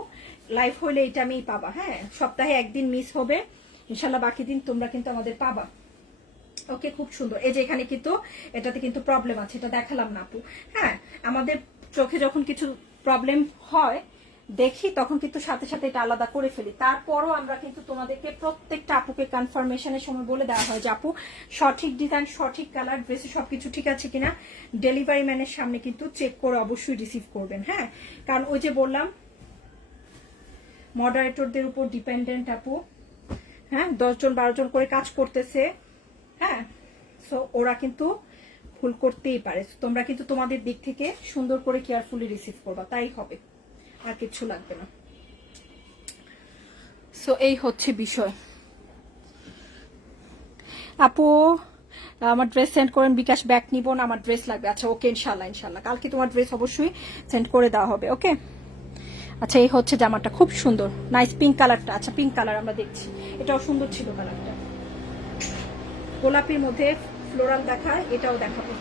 লাইভ হইলে এইটা আমি পাবা। হ্যাঁ, সপ্তাহে একদিন মিস হবে ইনশাল্লাহ, বাকি দিন তোমরা কিন্তু আমাদের পাবা। ওকে, খুব সুন্দর। এই যে এখানে কিন্তু এটাতে কিন্তু প্রবলেম আছে, এটা দেখালাম না আপু। হ্যাঁ, আমাদের চোখে যখন কিছু প্রবলেম হয় দেখি, তখন কিন্তু সাথে সাথে এটা আলাদা করে ফেলি। তারপরও আমরা কিন্তু তোমাদেরকে প্রত্যেকটা আপুকে কনফার্মেশনের সময় বলে দেওয়া হয় যে আপু সঠিক ডিজাইন, সঠিক কালার, ড্রেসে সবকিছু ঠিক আছে কিনা ডেলিভারি ম্যানের সামনে কিন্তু চেক করে অবশ্যই রিসিভ করবেন। হ্যাঁ, কারণ ওই যে বললাম মডারেটরদের উপর ডিপেন্ডেন্ট আপু। হ্যাঁ, 10 জন 12 জন করে কাজ করতেছে। হ্যাঁ, সো ওরা কিন্তু ভুল করতেই পারে, তোমরা কিন্তু তোমাদের দিক থেকে সুন্দর করে কেয়ারফুলি রিসিভ করবা, তাই হবে, আর কিছু লাগবে না। সো এই হচ্ছে বিষয়। আপু আমার ড্রেস সেন্ড করেন, বিকাশ ব্যাক নিব না, আমার ড্রেস লাগবে। আচ্ছা ওকে, ইনশাল্লাহ ইনশাল্লাহ কালকে তোমার ড্রেস অবশ্যই সেন্ড করে দেওয়া হবে। ওকে আচ্ছা এই হচ্ছে জামাটা, খুব সুন্দর, নাইস পিঙ্ক কালারটা। আচ্ছা পিঙ্ক কালার আমরা দেখছি, এটাও সুন্দর ছিল কালারটা, গোলাপির মধ্যে ফ্লোরাল দেখায়, এটাও দেখাবো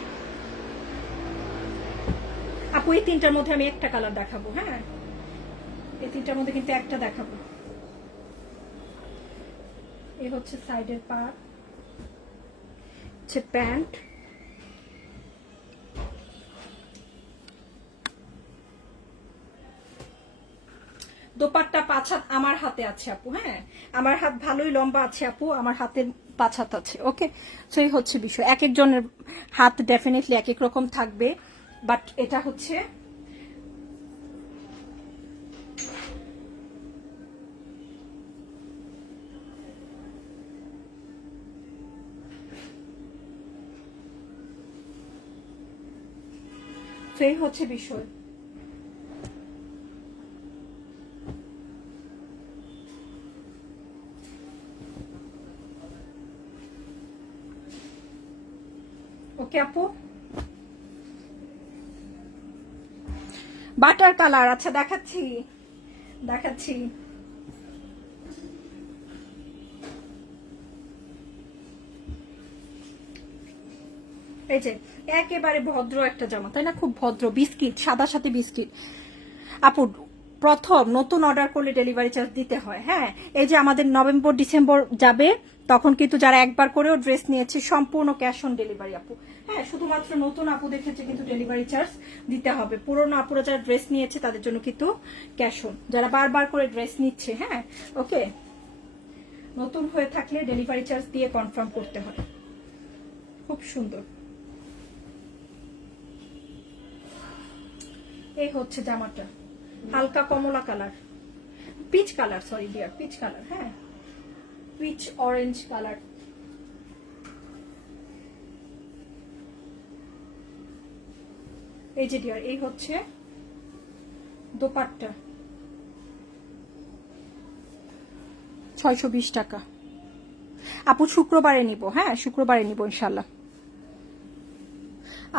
আপু। এই তিনটার মধ্যে আমি একটা কালার দেখাবো, হ্যাঁ এই তিনটার মধ্যে কিন্তু একটা দেখাবো। এই হচ্ছে সাইডের পার্ট, হচ্ছে প্যান্ট, দোপাট্টা 5 হাত আমার হাতে আছে আপু, হ্যাঁ আমার হাত ভালোই লম্বা আছে আপু, আমার হাতে 5 হাত আছে। ওকে সো এই হচ্ছে বিষয়, এক একজনের হাত ডেফিনেটলি এক এক রকম থাকবে, বাট এটা হচ্ছে সেই হচ্ছে বিষয়। ওকে আপু, বাটার কালার, আচ্ছা দেখাচ্ছি দেখাচ্ছি। এই যে একেবারে ভদ্র একটা জামা, তাই না, খুব ভদ্র, বিস্কিট, সাদার সাথে বিস্কিট। আপু প্রথম নতুন অর্ডার করলে ডেলিভারি চার্জ দিতে হয়, হ্যাঁ এই যে আমাদের নভেম্বর ডিসেম্বর যাবে, তখন কিন্তু যারা একবার করেও ড্রেস নিয়েছে সম্পূর্ণ ক্যাশ অন ডেলিভারি আপু, হ্যাঁ শুধুমাত্র নতুন আপুদের ক্ষেত্রে কিন্তু ডেলিভারি চার্জ দিতে হবে, পুরনো আপুরা যারা ড্রেস নিয়েছে তাদের জন্য কিন্তু ক্যাশ অন, যারা বারবার করে ড্রেস নিচ্ছে, হ্যাঁ ওকে নতুন হয়ে থাকলে ডেলিভারি চার্জ দিয়ে কনফার্ম করতে হয়। খুব সুন্দর, এই হচ্ছে জামাটা, হালকা কমলা colour, peach colour, sorry dear peach colour, হ্যাঁ পিচ অরেঞ্জ কালার। এই যে ডিয়ার এই হচ্ছে দোপাট্টা, 620 টাকা আপু, শুক্রবারে নিব, হ্যাঁ শুক্রবারে নিব ইনশাল্লাহ।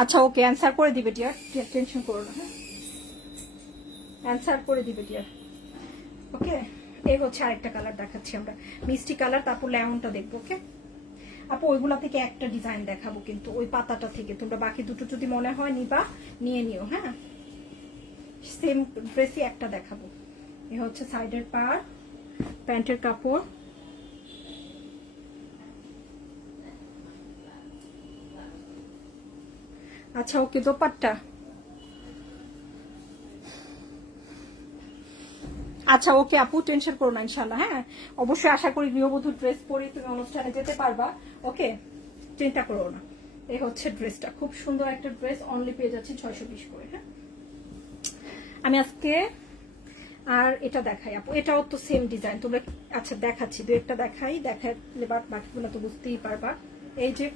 আচ্ছা ওকে অ্যান্সার করে দিবে ডিয়ার, টেনশন করো না, হ্যাঁ অ্যান্সার করে দিবে ডিয়ার। ওকে এই হচ্ছে আরেকটা কালার দেখাচ্ছি আমরা, মিষ্টি কালার, তারপর লেমনটা দেখবো। ওকে আপু ওইগুলা থেকে একটা ডিজাইন দেখাবো, কিন্তু ওই পাতাটা থেকে তোমরা বাকি দুটো যদি মনে হয় নিবা নিয়ে নিও, হ্যাঁ সেম ড্রেসই একটা দেখাবো। এ হচ্ছে সাইডের পার, প্যান্টের কাপড়, আচ্ছা ওকে দোপাট্টা, আচ্ছা ওকে আপু টেনশন করো না ইনশাল্লাহ, হ্যাঁ অবশ্যই আশা করি গৃহবধূ ড্রেস পরে তুমি অনুষ্ঠানে যেতে পারবা। ওকে চিন্তা করো না। এই হচ্ছে ড্রেসটা, খুব সুন্দর একটা ড্রেস, অনলি পেয়ে যাচ্ছি 620 করে। হ্যাঁ আমি আজকে আর এটা দেখাই আপু, এটাও তো সেম ডিজাইন তোমরা, আচ্ছা দেখাচ্ছি দু একটা দেখাই, দেখালে বাকিগুলো তো বুঝতেই পারবা। এই যে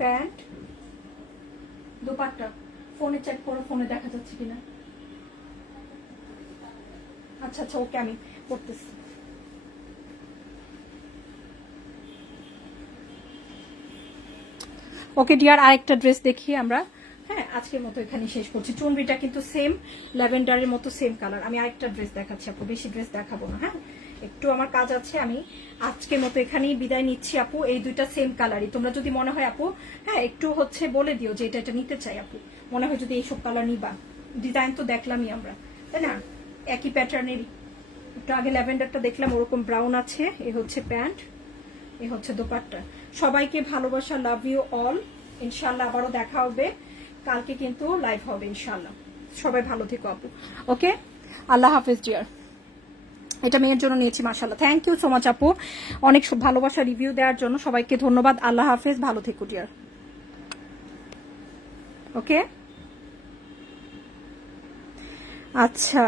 প্যান্ট, দোপাট্টা, ফোনে চেক করো ফোনে দেখা যাচ্ছে কিনা। আচ্ছা আচ্ছা ওকে আমি করতেছি। ওকে ডিয়ার আরেকটা ড্রেস দেখি আমরা, হ্যাঁ আজকের মতো এখানে শেষ করছি। চুনরিটা কিন্তু সেম ল্যাভেন্ডারের মতো সেম কালার। আমি আরেকটা ড্রেস দেখাচ্ছি আপু, বেশি ড্রেস দেখাবো না, হ্যাঁ একটু আমার কাজ আছে, আমি আজকের মতো এখানেই বিদায় নিচ্ছি আপু। এই দুইটা সেম কালারই, তোমরা যদি মনে হয় আপু হ্যাঁ একটু হচ্ছে বলে দিও যে এটা নিতে চাই আপু, মনে হয় যদি এইসব কালার নিবা, ডিজাইন তো দেখলামই আমরা তাই না, একই প্যাটার্নেরই। একটু আগে ল্যাভেন্ডারটা দেখলাম ওরকম ব্রাউন আছে। এ হচ্ছে প্যান্ট, এ হচ্ছে দোপাট্টা। সবাইকে ভালোবাসা, লাভ ইউ অল। ইনশাল্লাহ আবারও দেখা হবে কালকে, কিন্তু লাইভ হবে ইনশাল্লাহ। সবাই ভালো থেকো আপু। ওকে আল্লাহ হাফেজ ডিয়ার। এটা মেয়ের জন্য নিয়েছি মাশাআল্লাহ, থ্যাংক ইউ সো মাচ আপু, অনেক ভালোবাসা রিভিউ দেওয়ার জন্য সবাইকে ধন্যবাদ। আল্লাহ হাফেজ, ভালো থেকো ডিয়ার। ওকে আচ্ছা